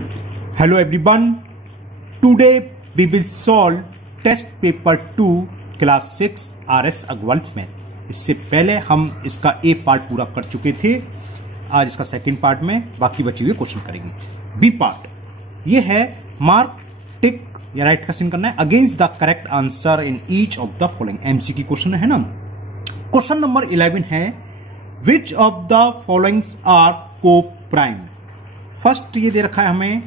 Hello everyone. Today we will solve test paper 2 class 6 RS Agarwal math. इससे पहले हम इसका ए पार्ट पूरा कर चुके थे। आज इसका सेकंड पार्ट में बाकी बचे हुए क्वेश्चन करेंगे। बी पार्ट ये है मार्क टिक या राइट का सीन करना है against the correct answer in each of the following. MCQ question है ना। क्वेश्चन नंबर 11 है which of the followings are coprime. First ये दे रखा है हमें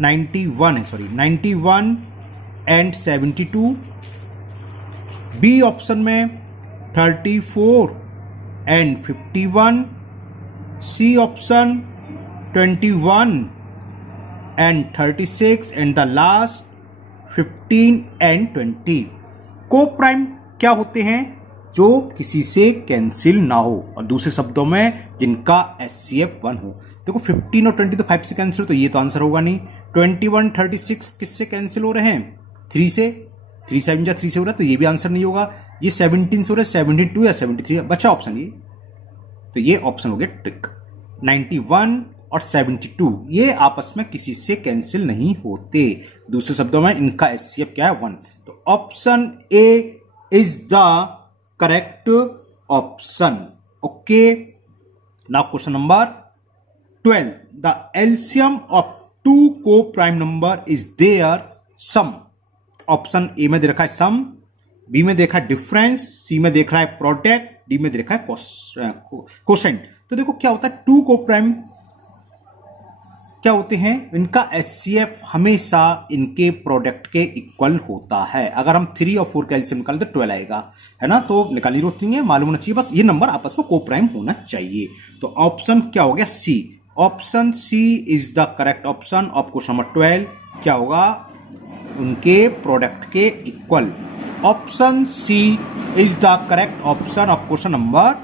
91 एंड 72। बी ऑप्शन में 34 and 51। C option 21 and 36 and the last 15 and 20। को प्राइम क्या होते हैं? जो किसी से कैंसिल ना हो और दूसरे शब्दों में जिनका एचसीएफ 1 हो। देखो 15 और 20 तो 5 से कैंसिल हो, तो ये तो आंसर होगा नहीं। 21 36 किससे कैंसिल हो रहे हैं? 3 से। 3 7 3 से हो रहा है, तो ये भी आंसर नहीं होगा। ये 17 से हो रहा है, 72 या 73 बचा ऑप्शन ये, तो ये ऑप्शन हो गया ट्रिक। 91 और 72 ये आपस में किसी से कैंसिल नहीं होते। दूसरे शब्दों में इनका एचसीएफ क्या है? 1। तो option A is the correct option. Okay, now question number 12। The LCM of 2 coprime number is their sum. Option A में दे रखा है सम, बी में देखा है डिफरेंस, सी में देख रहा है प्रोडक्ट, डी में दे रखा है कोशेंट। तो देखो क्या होता है, 2 को प्राइम क्या होते हैं? इनका एचसीएफ हमेशा इनके प्रोडक्ट के इक्वल होता है। अगर हम 3 और 4 का एलसीएम निकालें तो 12 आएगा, है ना। तो निकालने की जरूरत नहीं है, मालूम होना चाहिए बस ये नंबर आपस में को प्राइम होना चाहिए। तो ऑप्शन क्या हो गया? C. Option C is the correct option of question number 12। क्या होगा? उनके प्रोडक्ट के equal. Option C is the correct option of question number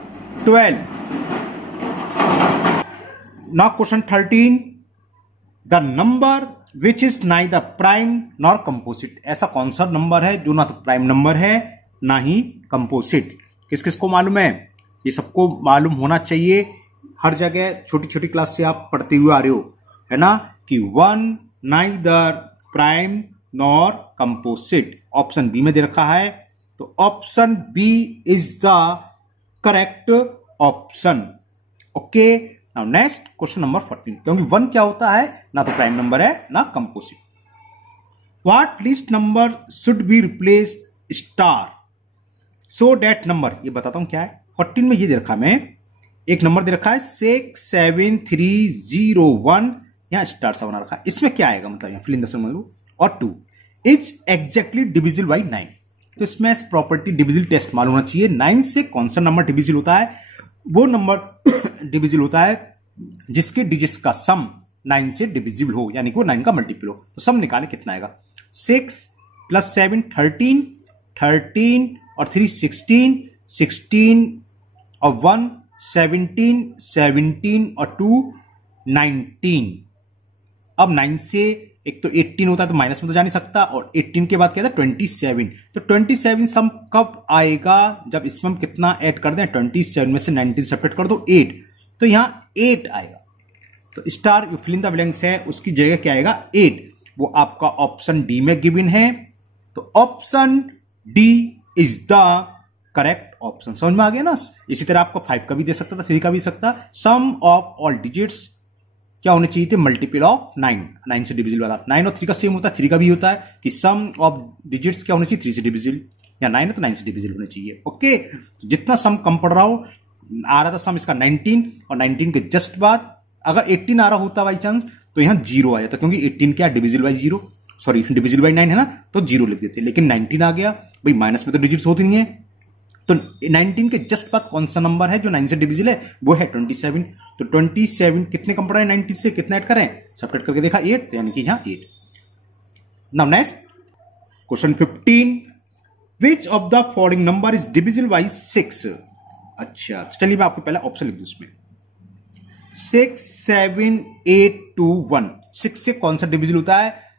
12। Now question 13। The number which is neither prime nor composite. ऐसा कौन सा number है जो ना तो प्राइम नंबर है ना ही कंपोजिट? किस किस को मालूम है? ये सबको मालूम होना चाहिए। हर जगह छोटी छोटी क्लास से आप पढ़ते हुए आ रहे हो, है ना, कि 1 neither prime nor composite. Option B में दे रखा है, तो option B is the correct option. Okay, now next question number 14। क्योंकि 1 क्या होता है? ना तो प्राइम नंबर है ना composite. What least number should be replaced star so that number. ये बताता हूं क्या है। 14 में ये दे रखा है, एक नंबर दे रखा है 67301, यहां स्टार सा बना रखा है। इसमें क्या आएगा? मतलब यहां फिल इन द लो। और 2 इज एग्जैक्टली डिविजिबल बाई 9। तो इसमें प्रॉपर्टी डिविजिबल टेस्ट मालूम होना चाहिए। 9 से कौन सा नंबर डिविजिबल होता है? वो नंबर डिविजिबल होता है जिसके डिजिट्स का सम 9 से डिविजिबल हो, यानी कि वो 9 का मल्टीपल हो। तो सम निकालें कितना आएगा? 6 + 7 13, 13 और 3 16, 16 और 1 17, 17 और 2 19। अब 9 से एक तो 18 होता है तो माइनस में तो जा नहीं सकता, और 18 के बाद क्या था? 27। तो 27 सम कब आएगा? जब इसमें हम कितना ऐड कर दें? 27 में से 19 सेपरेट कर दो 8, तो यहां 8 आएगा। तो स्टार जो फिल इन द ब्लैंक्स है उसकी जगह क्या आएगा? 8। वो आपका ऑप्शन डी में गिवन है, तो option D is the correct option. समझ में आ गया ना। इसी तरह आपको 5 का भी दे सकता था, 3 का भी दे सकता। सम ऑफ ऑल डिजिट्स क्या होने चाहिए थे? मल्टीपल ऑफ 9, 9 से डिविजिबल वाला। 9 और 3 का सेम होता है, 3 का भी होता है कि सम ऑफ डिजिट्स क्या होने चाहिए? 3 से डिविजिबल, या 9 है तो 9 से डिविजिबल होने चाहिए। ओके, तो जितना सम कम पड़ रहा हो, आ रहा था सम इसका 19, और 19 के जस्ट बाद अगर 18 आ रहा होता बाई चांस तो यहां 0 आ जाता, क्योंकि 18 क्या? Divisible by 0, sorry divisible by 9 है ना, तो 0 लिख देते। लेकिन 19 आ गया भाई, माइनस में तो डिजिट्स होती नहीं है, तो 19 के जस्ट बाद कौन सा नंबर है जो 9 से डिविजिबल है? वो है 27। तो 27 कितने कम पड़ा है? 19 से कितना ऐड करें? सब्ट्रैक्ट करके देखा 8, तो यानी कि यहां 8। Now next question 15। Which of the following number is divisible by 6। अच्छा, चलिए मैं आपको पहले ऑप्शन लिख दूं इसमें। 6 7 8 2 1। 6 से कौन सा डिविजिबल होता है?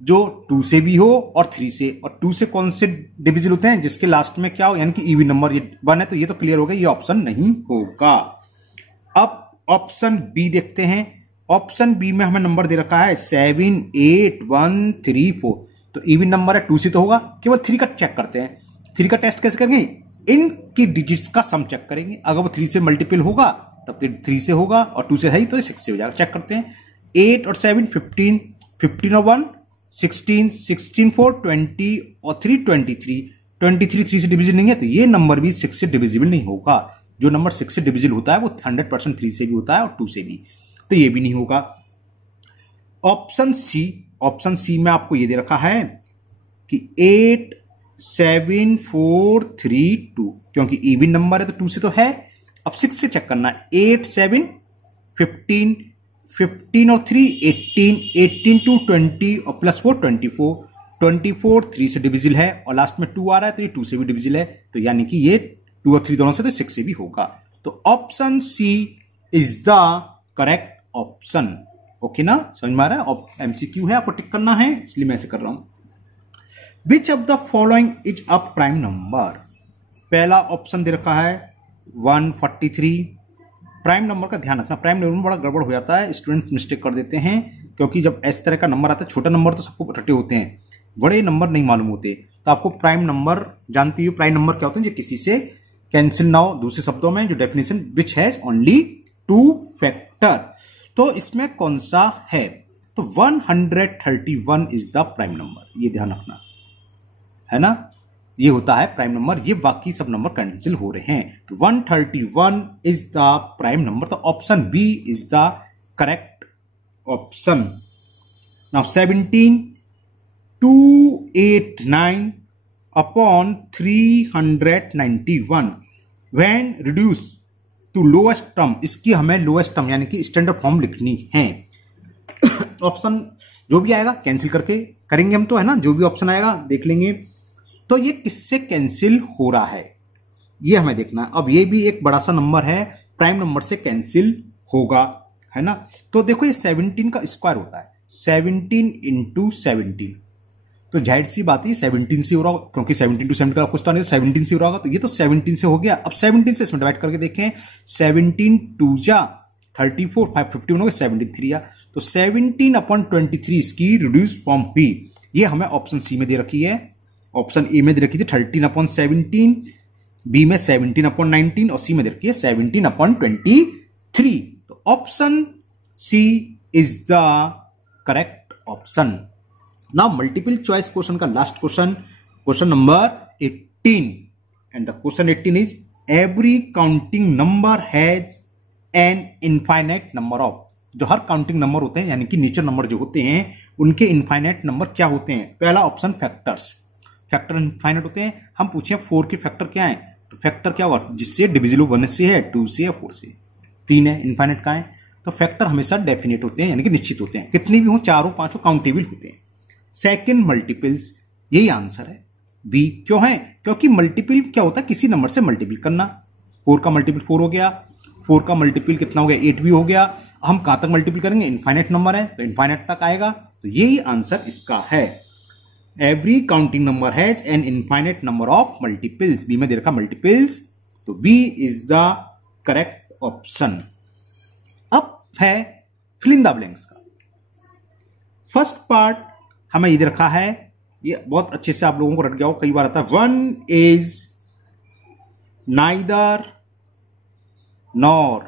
जो 2 से भी हो और 3 से। और 2 से कौन से डिविजिबल होते हैं? जिसके लास्ट में क्या हो, यानी कि इवन नंबर। ये 1 है तो ये तो क्लियर हो गया, ये ऑप्शन नहीं होगा। अब ऑप्शन बी देखते हैं। ऑप्शन बी में हमें नंबर दे रखा है 7, 8, 1, 3, 4। तो इवन नंबर है, 2 से तो होगा। केवल 3 का चेक करते हैं। 3 का टेस्ट कैसे करेंगे? इनकी डिजिट्स का सम चेक करेंगे। अगर वो 3 से मल्टीपल होगा तब 3 से होगा, और 2 से है ही तो 6 से हो जाएगा। चेक करते हैं। 8 और 7 15, 15 और 1 16, 16 4 20 और 3 23। 23 3 से डिविजिबल नहीं है, तो ये नंबर भी 6 से डिविजिबल नहीं होगा। जो नंबर 6 से डिविजिबल होता है वो 100% 3 से भी होता है और 2 से भी, तो ये भी नहीं होगा। ऑप्शन सी में आपको ये दे रखा है कि 8 7 4 3 2, क्योंकि इवन नंबर है तो 2 से तो है। अब 6 से चेक करना है। 8 7 15, 15 और 3 18, 18 2 20 और प्लस 4 24, 24 3 से डिविजिबल है, और लास्ट में 2 आ रहा है तो ये 2 से भी डिविजिबल है। तो यानी कि ये 2 और 3 दोनों से, तो 6 से भी होगा। तो option C is the correct option. Okay ना, समझ में आ रहा है? एमसीक्यू है, आपको टिक करना है, इसलिए मैं ऐसे कर रहा हूं। विच of the following is a prime number? पहला ऑप्शन दे रखा है 143। प्राइम नंबर का ध्यान रखना, प्राइम नंबर में बड़ा गड़बड़ हो जाता है, स्टूडेंट्स मिस्टेक कर देते हैं, क्योंकि जब इस तरह का नंबर आता है, छोटा नंबर तो सबको रटे होते हैं, बड़े नंबर नहीं मालूम होते। तो आपको प्राइम नंबर जानती हो, प्राइम नंबर क्या होते हैं? जो किसी से कैंसिल ना हो। दूसरे शब्दों में जो definition, which has only 2 factor. तो इसमें कौन सा है? तो 131 इज द प्राइम नंबर, ये ध्यान रखना है ना। ये होता है प्राइम नंबर, ये बाकी सब नंबर कैंसिल हो रहे हैं। तो 131 इज द प्राइम नंबर, तो option B is the correct option. Now 17 289 upon 391 when reduce to lowest term, इसकी हमें लोएस्ट टर्म यानी कि स्टैंडर्ड फॉर्म लिखनी है। ऑप्शन जो भी आएगा कैंसिल करके करेंगे हम, तो है ना, जो भी ऑप्शन आएगा देख लेंगे। तो ये किससे कैंसिल हो रहा है ये हमें देखना है। अब ये भी एक बड़ा सा नंबर है, प्राइम नंबर से कैंसिल होगा, है ना। तो देखो ये 17 का स्क्वायर होता है, 17 इंटू 17, तो जाहिर सी बात है 17 से हो रहा होगा, क्योंकि 17 टू 7 का कुछ तो नहीं, 17 से हो रहा होगा, तो ये तो 17 से हो गया। अब 17 से इसमें डिवाइड करके देखें, 17 2 जा 34, 5 51 हो गया, 17 3 आ, तो 17/23 इसकी रिड्यूस फॉर्म हुई। ये हमें ऑप्शन सी में दे रखी है। ऑप्शन ए में दे रखी थी 13/17, बी में 17/19 और सी में दे रखी है 17/23। तो option C is the correct option. Now multiple choice question का last question, question number 18, and the question 18 is every counting number has an infinite number of. जो हर काउंटिंग नंबर होते हैं यानी कि नेचर नंबर जो होते हैं उनके इनफाइनाइट नंबर क्या होते हैं? पहला ऑप्शन फैक्टर्स, फैक्टर इनफाइनाइट होते हैं। हम पूछे 4 के फैक्टर क्या है, तो फैक्टर क्या हुआ जिससे डिविजिबल 1 से है, 2 से है, 4 से, 3 है। इनफाइनाइट का है तो फैक्टर हमेशा डेफिनेट होते हैं यानी कि निश्चित होते हैं, कितनी भी हो, 4 5 काउंटेबल होते हैं। सेकंड मल्टीपल्स, यही आंसर है बी। क्यों है? क्योंकि मल्टीपल क्या होता है, किसी नंबर से मल्टीपल करना। 4 का मल्टीपल 4 हो गया, 4 का मल्टीपल कितना हो गया, 8 भी हो गया। हम कहां तक मल्टीपल करेंगे? इनफाइनाइट नंबर है तो इनफाइनाइट तक आएगा, तो यही आंसर इसका है। Every counting number has an infinite number of multiples. B में दे रखा मल्टीपल्स, तो B is the correct option. अब है फिल इन द ब्लैंक्स का फर्स्ट पार्ट, हमें ये दे रखा है, ये बहुत अच्छे से आप लोगों को रट गया हो, कई बार आता है। 1 is neither nor,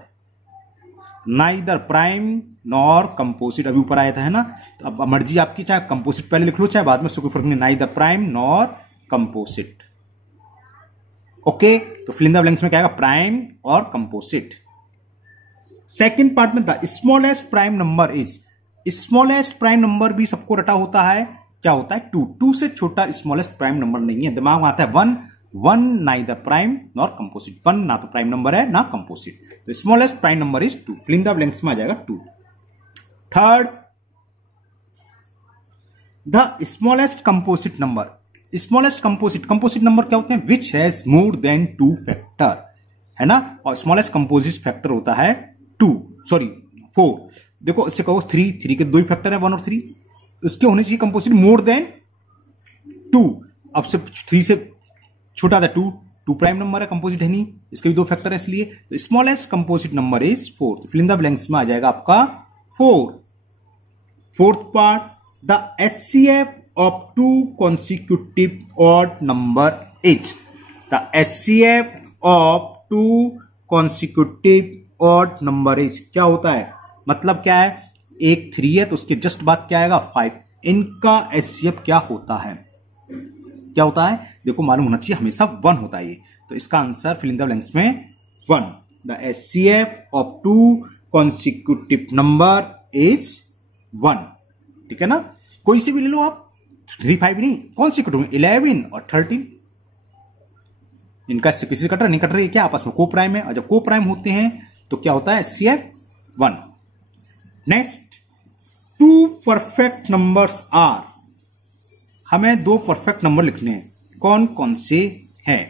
neither prime nor composite, अभी ऊपर आया था, है ना। तो अब मर्जी आपकी, चाहे कंपोजिट पहले लिख लो चाहे बाद में, उससे कोई फर्क नहीं। Neither prime nor composite. Okay, तो फिल इन द ब्लैंक्स में क्या आएगा? प्राइम और कंपोजिट। सेकेंड पार्ट में the smallest prime number is, smallest prime number भी सबको रटा होता है, क्या होता है? 2। 2 से छोटा स्मॉलेस्ट प्राइम नंबर नहीं है, दिमाग में आता है 1। 1 नाइदर प्राइम नॉर कंपोजिट, 1 ना तो प्राइम नंबर है ना कंपोजिट, तो smallest prime number is 2। Fill in the blanks में आ जाएगा 2। Third, the smallest composite number, smallest composite number क्या होते हैं? Which has more than 2 factor, है ना। और स्मॉलेस्ट कंपोजिट फैक्टर होता है 4। देखो इससे कहो 3 के 2 ही फैक्टर है, 1 और 3, इसके होने चाहिए कंपोजिट मोर देन 2। अब से 3 से छोटा था 2 प्राइम नंबर है, कंपोजिट है नहीं, इसके भी 2 फैक्टर है इसलिए। तो smallest composite number is 4। Fill in the blanks में आ जाएगा आपका Fourth part, the HCF of two consecutive odd number is. The HCF of two consecutive odd number is क्या होता है, मतलब क्या है, एक 3 है तो उसके जस्ट बाद क्या आएगा 5, इनका HCF क्या होता है, क्या होता है, देखो मालूम होना चाहिए, हमेशा 1 होता है ये, तो इसका answer fill in the blanks में 1. The HCF of two consecutive number is 1. ठीक है ना, कोई से भी ले लो आप, 3 5 नहीं, कॉन्सिक्यूटिव 11 और 13, इनका स्पीसीज कट रहा नहीं कट रही, क्या आपस में को प्राइम है, और जब को प्राइम होते हैं तो क्या होता है HCF 1. Next, 2 perfect numbers are, हमें 2 परफेक्ट नंबर लिखने हैं, कौन कौन से हैं.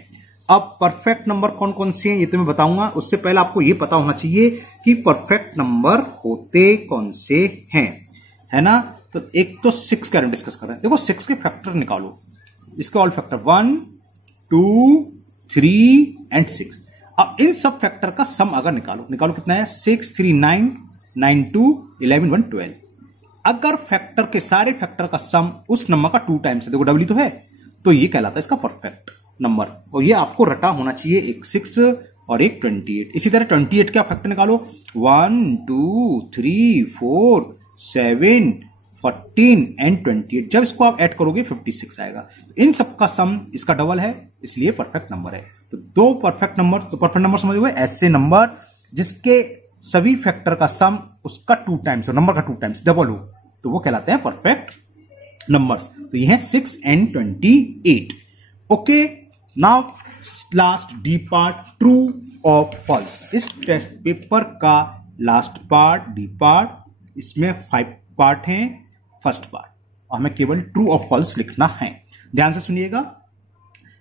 अब परफेक्ट नंबर कौन कौन से हैं ये तो मैं बताऊंगा, उससे पहले आपको ये पता होना चाहिए कि परफेक्ट नंबर होते कौन से हैं, है ना. तो एक तो 6 का डिस्कस कर रहे हैं. देखो 6 के फैक्टर निकालो, इसके ऑल फैक्टर 1 2 3 एंड 6. अब इन सब फैक्टर का सम अगर निकालो कितना है, 6 3 9 9 2 11 1 12. अगर फैक्टर के सारे फैक्टर का सम उस नंबर का 2 टाइम्स है, देखो डबल तो है, तो ये कहलाता है इसका परफेक्ट नंबर. और ये आपको रटा होना चाहिए, एक 6 और एक 28. इसी तरह 28 का फैक्टर निकालो, 1 2 3 4 7 14 एंड 28. जब इसको आप ऐड करोगे 56 आएगा. इन सबका सम इसका डबल है, इसलिए परफेक्ट नंबर है. तो 2 परफेक्ट नंबर, तो परफेक्ट नंबर समझोगे ऐसे नंबर जिसके सभी फैक्टर का सम उसका 2 टाइम्स हो, नंबर का 2 टाइम्स डबल हो, तो वो कहलाते हैं परफेक्ट नंबर्स. तो ये है 6 and 28. Okay, now last D part, true और फॉल्स. इस टेस्ट पेपर का लास्ट पार्ट डी पार्ट, इसमें 5 पार्ट हैं. फर्स्ट पार्ट, और हमें केवल ट्रू और फॉल्स लिखना है. ध्यान से सुनिएगा.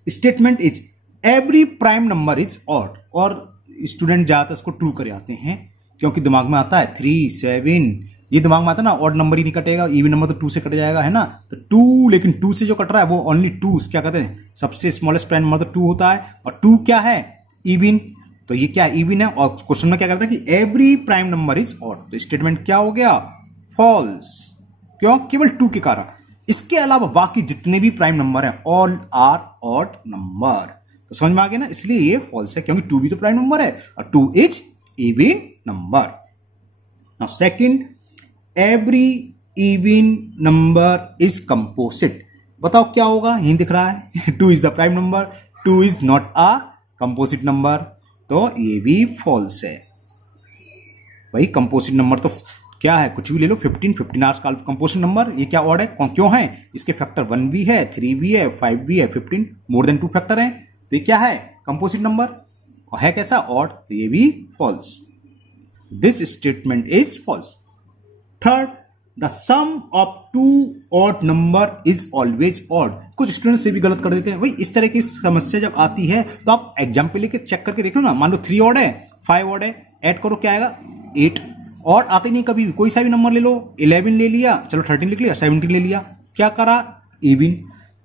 Statement is every prime number is odd, और स्टूडेंट ज्यादातर इसको ट्रू करे आते हैं क्योंकि दिमाग में आता है 3 7, ये दिमाग में आता है ना, ऑड नंबर ही नहीं कटेगा, इवन नंबर तो 2 से कट जाएगा, है ना. तो 2, लेकिन 2 से जो कट रहा है वो ओनली 2, क्या कहते हैं, सबसे स्मॉलेस्ट प्राइम नंबर तो 2 होता है, और 2 क्या है, इवन. तो ये क्या इवन है, और क्वेश्चन में क्या करता है कि every prime number is odd. तो स्टेटमेंट क्या हो गया, फॉल्स. क्यों, केवल 2 के कारण. इसके अलावा बाकी जितने भी प्राइम नंबर हैं ऑल आर ऑड नंबर. तो समझ में आ गया ना, इसलिए ये फॉल्स है, क्योंकि 2 भी तो प्राइम नंबर है और 2 is even number. Now second, every even number is composite. बताओ क्या होगा, यही दिख रहा है 2 is the prime number, 2 is not a composite number, तो ये भी फॉल्स है. भाई कंपोजिट नंबर तो क्या है, कुछ भी ले लो, 15 आवर्स का कंपोजिट नंबर. ये क्या ऑड है, क्यों है, इसके फैक्टर 1 भी है, 3 भी है, 5 भी है, 15 मोर देन 2 फैक्टर है, तो ये क्या है, कंपोजिट नंबर, और है कैसा, ऑड, तो ये भी false. This statement is false. Third, the sum of 2 odd number is always odd. कुछ स्टूडेंट से भी गलत कर देते हैं. भाई इस तरह की समस्या जब आती है तो आप एग्जाम पे लेके चेक करके देख लो ना. मान लो 3 ऑड है, 5 ऑड है, ऐड करो क्या आएगा 8. और आते नहीं कभी भी, कोई सा भी नंबर ले लो, 11 ले लिया, चलो 13 लिख लिया, 17 ले लिया, क्या करा, इवन.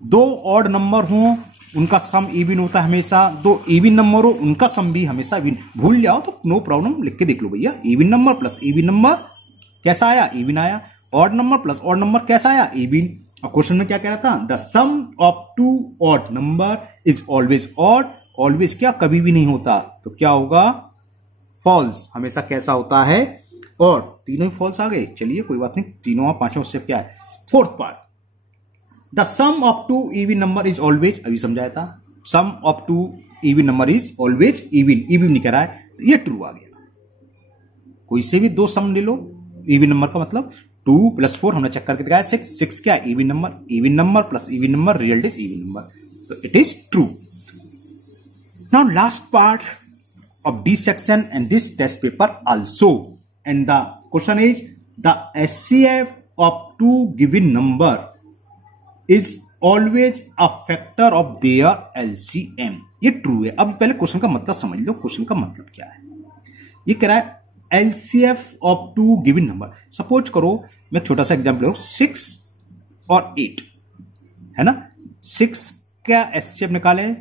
2 ऑड नंबर हो उनका सम इवन होता है हमेशा, 2 इवन नंबर हो उनका सम भी हमेशा इवन. भूल जाओ तो नो प्रॉब्लम, लिख के देख लो भैया, even number plus even number कैसा आया, इवन आया. Odd number plus odd number कैसा आया, इवन. और क्वेश्चन में क्या कह रहा था, the sum of 2 odd number is always odd. Always क्या, कभी भी नहीं होता, तो क्या होगा, फॉल्स. हमेशा कैसा होता है, और तीनों ही फॉल्स आ गए. चलिए कोई बात नहीं, तीनों और पांचों से क्या है. Fourth part, the sum of 2 even number is always, अभी समझाया था, sum of 2 even number is always even. Even नहीं कह रहा है, तो ये ट्रू आ गया. कोई से भी 2 सम ले लो इवन नंबर का, मतलब 2 + 4 हमने चेक करके दिखाया, 6 क्या even number, even number plus even number result is even number, तो it is true. Now last part of this section and this test paper also, and the question is the HCF of 2 given number is always a factor of their LCM. ये true है. अब पहले question का मतलब समझ लो, question का मतलब क्या है. ये कह रहा है LCF of 2 given number. Suppose करो मैं छोटा सा एग्जाम्पल लो, 6 और 8 है ना. 6 का HCF निकाले,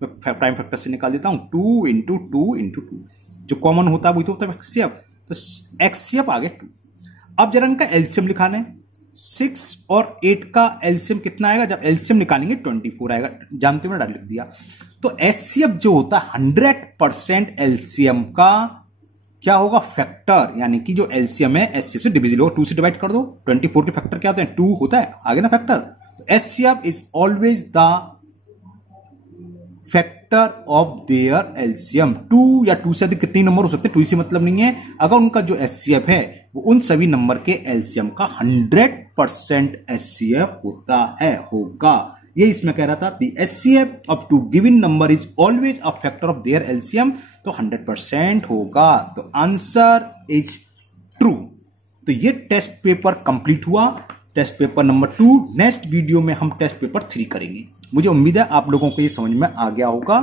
प्राइम फैक्टर से निकाल देता हूं, 2 × 2 × 2, जो कॉमन होता है वही तो होता है एक्ससीएफ. तो एक्ससीएफ आ गया 2. अब जरा इनका एलसीएम लिखाना है। 6 और 8 का एलसीएम कितना आएगा? जब एलसीएम निकालेंगे 24 आएगा। जानते हो, मैंने लिख दिया। तो एचसीएफ जो होता है 100% एलसीएम का क्या होगा? फैक्टर, यानी कि जो एलसीएम है एचसीएफ से डिविजिबल होगा। 2 से डिवाइड कर दो। 24 के फैक्टर क्या होते हैं? 2 होता है, आगे ना फैक्टर। तो HCF is always the factor of their LCM. 2 या 2 से अधिक कितने नंबर हो सकते हैं? 2 से मतलब नहीं है। अगर उनका जो एचसीएफ है वो उन सभी नंबर के एलसीएम का 100% एचसीएफ होता है, होगा। ये इसमें कह रहा था the HCF of 2 given number is always a factor of their LCM, तो 100% होगा। तो आंसर इज ट्रू। तो ये टेस्ट पेपर कंप्लीट हुआ, test paper number 2। Next video में हम टेस्ट पेपर 3 करेंगे। मुझे उम्मीद है आप लोगों को ये समझ में आ गया होगा।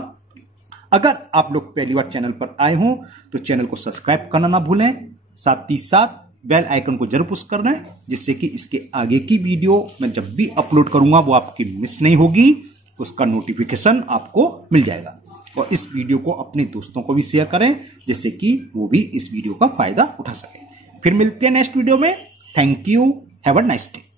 अगर आप लोग पहली बार चैनल पर आए हो तो चैनल को सब्सक्राइब करना ना भूलें, साथ ही साथ बेल आइकन को जरूर पुश कर दें, जिससे कि इसके आगे की वीडियो मैं जब भी अपलोड करूंगा वो आपकी मिस नहीं होगी, उसका नोटिफिकेशन आपको मिल जाएगा। और इस वीडियो को अपने दोस्तों को भी शेयर करें, जिससे कि वो भी इस वीडियो का फायदा उठा सके। फिर मिलते हैं नेक्स्ट वीडियो में। Thank you, have a nice day.